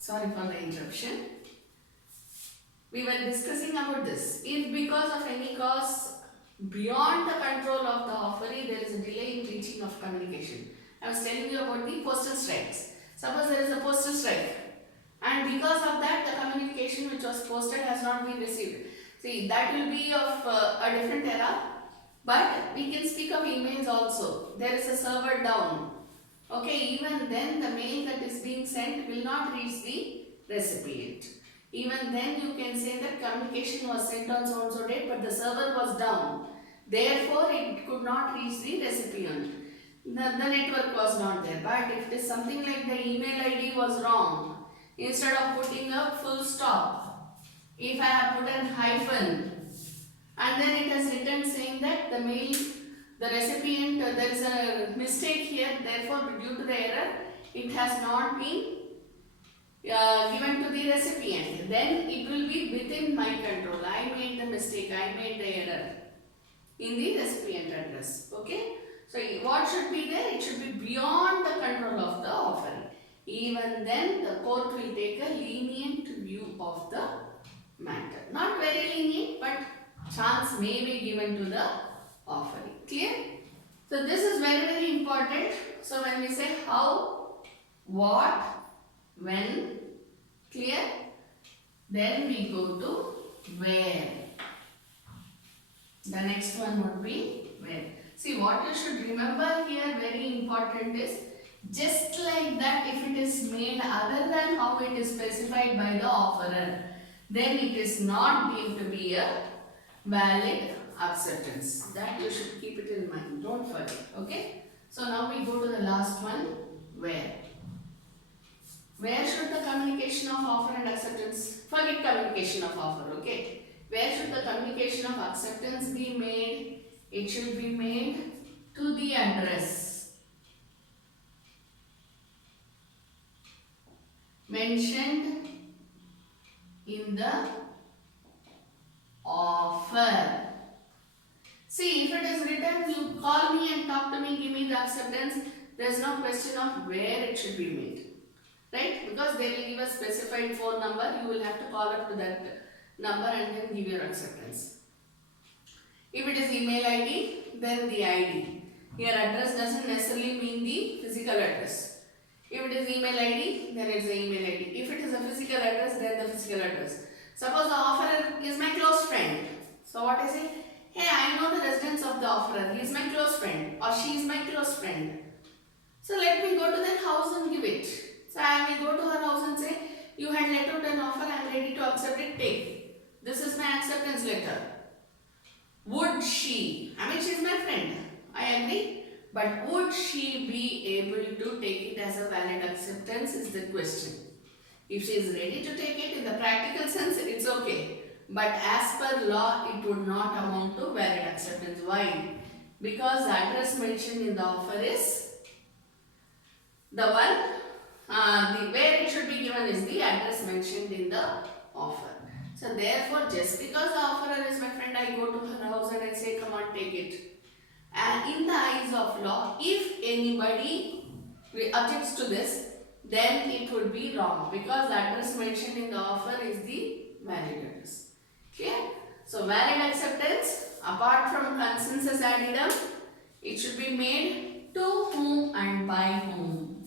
Sorry for the interruption. We were discussing about this. If because of any cause beyond the control of the offeree there is a delay in reaching of communication. I was telling you about the postal strikes. Suppose there is a postal strike and because of that the communication which was posted has not been received. See, that will be of a different era, but we can speak of emails also. There is a server down. Okay, even then the mail that is being sent will not reach the recipient. Even then you can say that communication was sent on so and so date but the server was down. Therefore it could not reach the recipient. The network was not there. But if it is something like the email ID was wrong, instead of putting a full stop, if I have put an hyphen and then it has written saying that the mail, the recipient, there is a mistake here, therefore due to the error it has not been given to the recipient, then it will be within my control. I made the mistake, I made the error in the recipient address. Okay, so what should be there? It should be beyond the control of the offeree. Even then the court will take a lenient view of the matter. Not very lenient, but chance may be given to the offeree. Clear? So this is very, very important. So when we say how, what, when, clear? Then we go to where. The next one would be where. See, what you should remember here, very important, is just like that, if it is made other than how it is specified by the offerer, then it is not deemed to be a valid acceptance. That you should keep it in mind. Don't forget. Okay. So now we go to the last one. Where. Where should the communication of offer and acceptance? Forget communication of offer. Okay. Where should the communication of acceptance be made? It should be made to the address mentioned in the offer. See, if it is written, you call me and talk to me, give me the acceptance, there is no question of where it should be made. Right? Because they will give a specified phone number, you will have to call up to that number and then give your acceptance. If it is email ID, then the ID. Here address doesn't necessarily mean the physical address. If it is email ID, then it is the email ID. If it is a physical address, then the physical address. Suppose the offerer is my close friend. So what I say? Hey, I know the residence of the offerer. He is my close friend or she is my close friend. So let me go to that house and give it. So I will go to her house and say, you had let out an offer, I am ready to accept it, take. This is my acceptance letter. Would she, I mean she is my friend, I agree, but would she be able to take it as a valid acceptance is the question. If she is ready to take it in the practical sense, it's okay. But as per law, it would not amount to valid acceptance. Why? Because the address mentioned in the offer is the one, where it should be given is the address mentioned in the offer. So therefore, just because the offerer is my friend, I go to her house and I say, come on, take it. And in the eyes of law, if anybody objects to this, then it would be wrong because the address mentioned in the offer is the valid address. Clear? So valid acceptance, apart from consensus addendum, it should be made to whom and by whom.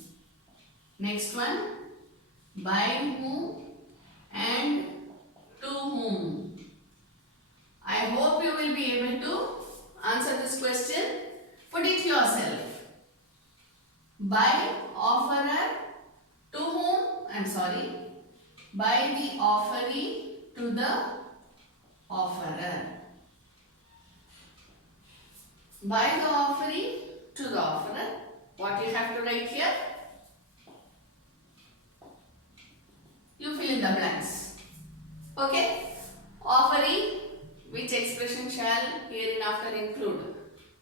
Next one, by whom and to whom. I hope you will be able to answer this question. Put it yourself. By offerer to whom? I am sorry. By the offeree to the offerer. By the offeree to the offerer. What you have to write here? You fill in the blanks. Okay? Offeree, which expression shall hereinafter include?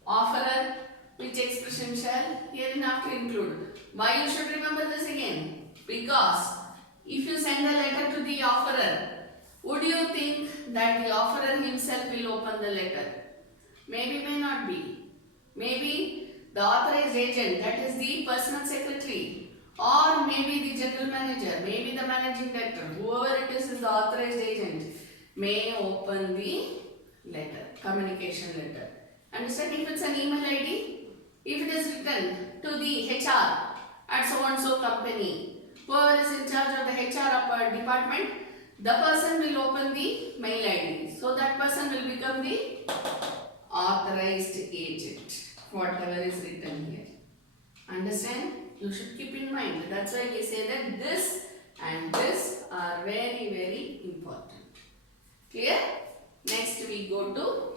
Offerer, which expression shall hereinafter include? Why you should remember this again? Because if you send a letter to the offerer, would you think that the offerer himself will open the letter? Maybe, may not be. Maybe the authorized agent, that is the personal secretary, or maybe the general manager, maybe the managing director, whoever it is the authorized agent, may open the letter, communication letter. Understand? If it's an email ID, if it is written to the HR at so and so company, whoever is in charge of the HR department, the person will open the mail ID. So that person will become the authorized agent, whatever is written here. Understand? You should keep in mind. That's why we say that this and this are very, very important. Clear? Next we go to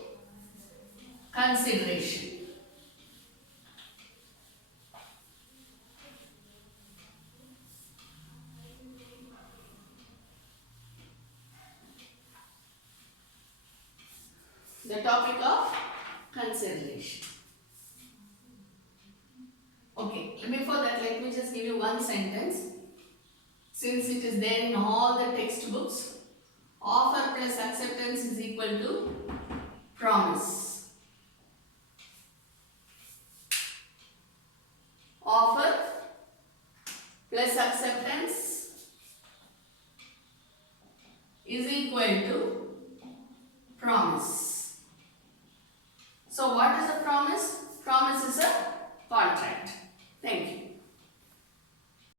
consideration. The topic of consideration. Okay, before that let me just give you one sentence. Since it is there in all the textbooks, offer plus acceptance is equal to promise. Offer plus acceptance is equal to promise.